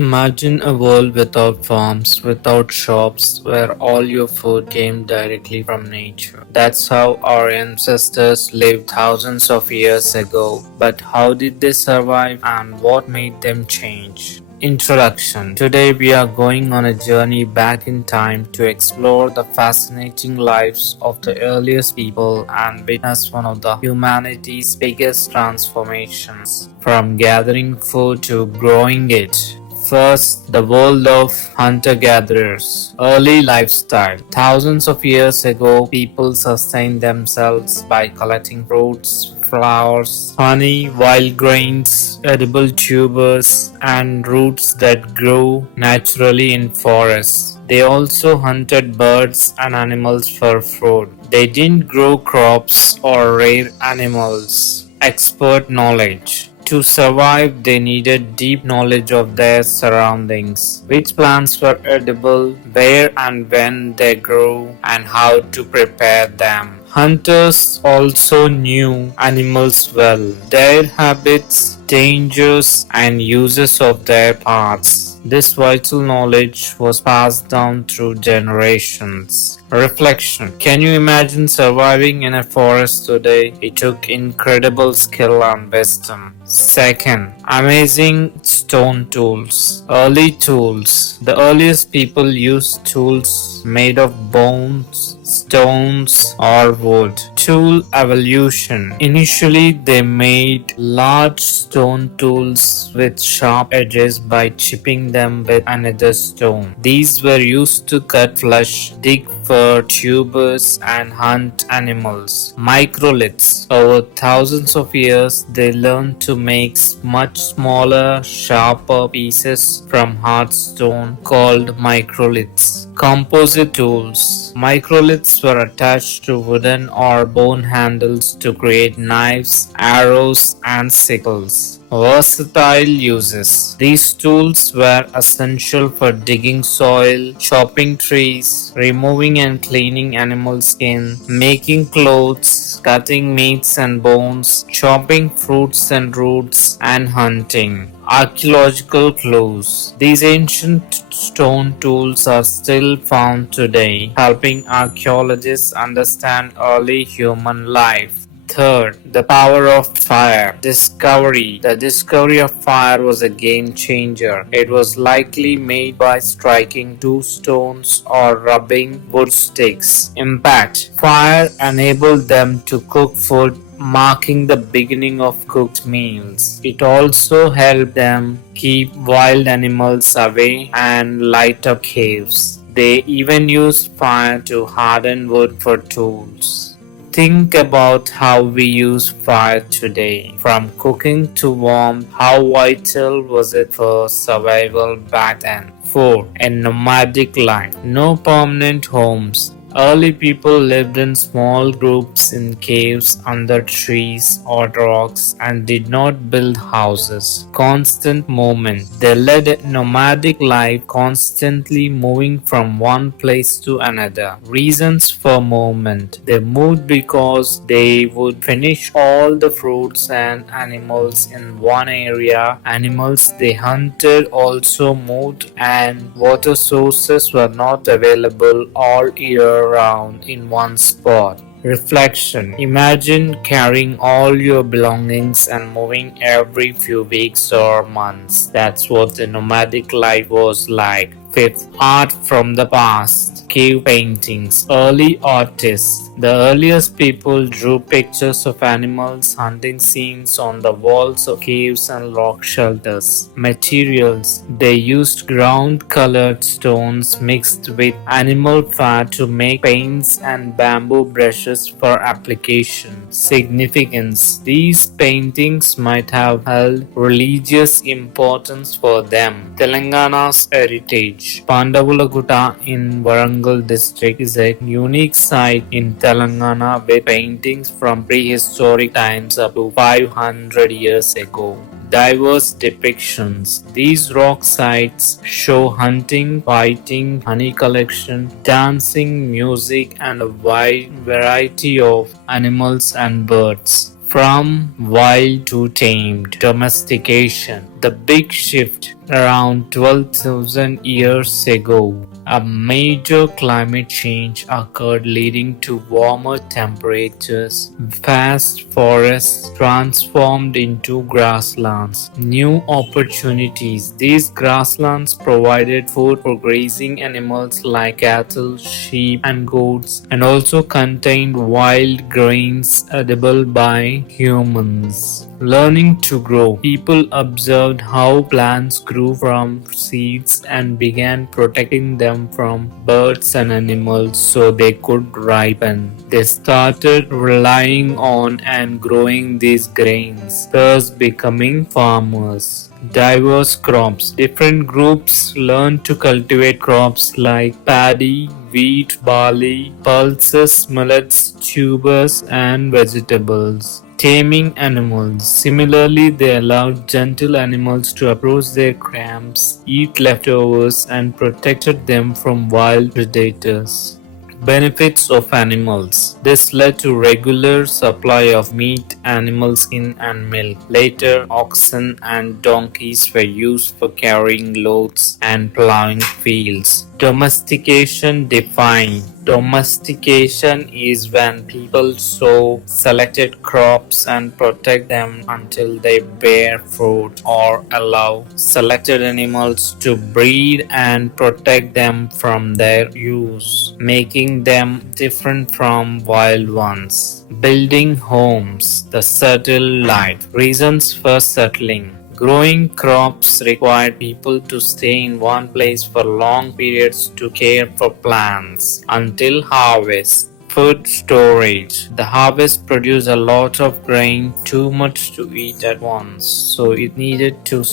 Imagine a world without farms, without shops, where all your food came directly from nature. That's how our ancestors lived thousands of years ago. But how did they survive and what made them change? Introduction. Today we are going on a journey back in time to explore the fascinating lives of the earliest people and witness one of the humanity's biggest transformations, from gathering food to growing it. First, the world of hunter-gatherers. Early lifestyle. Thousands of years ago, people sustained themselves by collecting fruits, flowers, honey, wild grains, edible tubers, and roots that grow naturally in forests. They also hunted birds and animals for food. They didn't grow crops or rear animals. Expert knowledge. To survive, they needed deep knowledge of their surroundings, which plants were edible, where and when they grew, and how to prepare them. Hunters also knew animals well, their habits, dangers, and uses of their parts. This vital knowledge was passed down through generations. Reflection. Can you imagine surviving in a forest today? It took incredible skill and wisdom. Second, amazing stone tools. Early tools. The earliest people used tools made of bones, stones, or wood. Tool evolution. Initially, they made large stone tools with sharp edges by chipping them with another stone. These were used to cut flesh, dig for tubers, and hunt animals. Microliths. Over thousands of years, they learned to make much smaller, sharper pieces from hard stone called microliths. Composite tools. Microliths were attached to wooden or bone handles to create knives, arrows, and sickles. Versatile uses. These tools were essential for digging soil, chopping trees, removing and cleaning animal skin, making clothes, cutting meats and bones, chopping fruits and roots, and hunting. Archaeological clues. These ancient stone tools are still found today, helping archaeologists understand early human life. Third, the power of fire. Discovery. The discovery of fire was a game changer. It was likely made by striking two stones or rubbing wood sticks. Impact. Fire enabled them to cook food, marking the beginning of cooked meals. It also helped them keep wild animals away and light up caves. They even used fire to harden wood for tools. Think about how we use fire today. From cooking to warmth, how vital was it for survival back then? 4. A nomadic life. No permanent homes. Early people lived in small groups in caves, under trees or rocks, and did not build houses. Constant movement. They led a nomadic life, constantly moving from one place to another. Reasons for movement. They moved because they would finish all the fruits and animals in one area. Animals they hunted also moved, and water sources were not available all year around in one spot. Reflection. Imagine carrying all your belongings and moving every few weeks or months. That's what the nomadic life was like. Fifth, art from the past. Cave paintings. Early artists. The earliest people drew pictures of animals, hunting scenes on the walls of caves and rock shelters. Materials. They used ground-colored stones mixed with animal fat to make paints and bamboo brushes for application. Significance. These paintings might have held religious importance for them. Telangana's heritage. Pandavulaguta in Warangal district is a unique site in Telangana with paintings from prehistoric times up to 500 years ago. Diverse depictions. These rock sites show hunting, fighting, honey collection, dancing, music, and a wide variety of animals and birds. From wild to tamed, domestication, the big shift around 12,000 years ago. A major climate change occurred leading to warmer temperatures. Vast forests transformed into grasslands. New opportunities. These grasslands provided food for grazing animals like cattle, sheep, and goats, and also contained wild grains edible by humans. Learning to grow. People observed how plants grew from seeds and began protecting them from birds and animals so they could ripen. They started relying on and growing these grains, thus becoming farmers. Diverse crops. Different groups learned to cultivate crops like paddy, wheat, barley, pulses, millets, tubers, and vegetables. Taming animals. Similarly, they allowed gentle animals to approach their camps, eat leftovers, and protected them from wild predators. Benefits of animals. This led to regular supply of meat, animal skin, and milk. Later, oxen and donkeys were used for carrying loads and plowing fields. Domestication defined. Domestication is when people sow selected crops and protect them until they bear fruit, or allow selected animals to breed and protect them from their use, making them different from wild ones. Building homes, the settled life. Reasons for settling. Growing crops required people to stay in one place for long periods to care for plants until harvest. Food storage. The harvest produced a lot of grain, too much to eat at once, so it needed to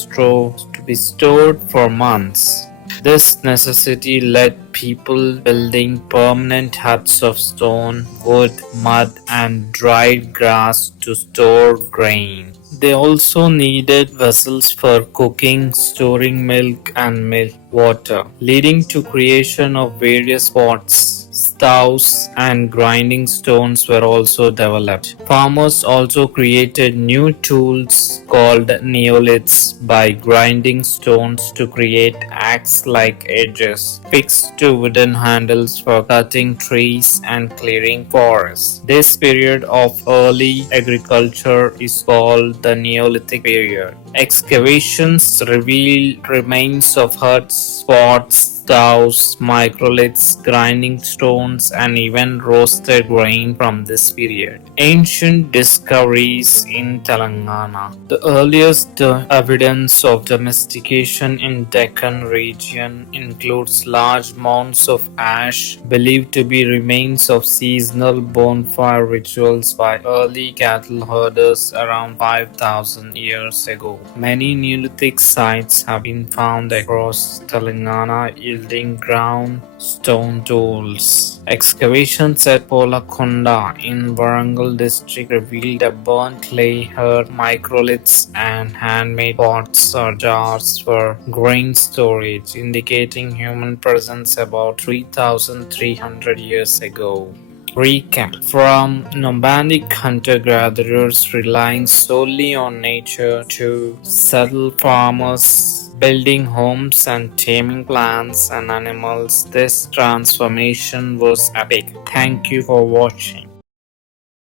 be stored for months. This necessity led people building permanent huts of stone, wood, mud, and dried grass to store grain. They also needed vessels for cooking, storing milk and milk water, leading to creation of various pots. Stoves and grinding stones were also developed. Farmers also created new tools called neoliths by grinding stones to create axe-like edges, fixed to wooden handles for cutting trees and clearing forests. This period of early agriculture is called the Neolithic period. Excavations revealed remains of huts, pots, stoves, microliths, grinding stones, and even roasted grain from this period. Ancient discoveries in Telangana. The earliest evidence of domestication in Deccan region includes large mounds of ash believed to be remains of seasonal bonfire rituals by early cattle herders around 5,000 years ago. Many Neolithic sites have been found across Telangana yielding ground stone tools. Excavations at Polakonda in Warangal district revealed a burnt clay herd, microliths, and handmade pots or jars for grain storage, indicating human presence about 3,300 years ago. Recap. From nomadic hunter-gatherers relying solely on nature to settled farmers building homes and taming plants and animals, this transformation was epic. Thank you for watching.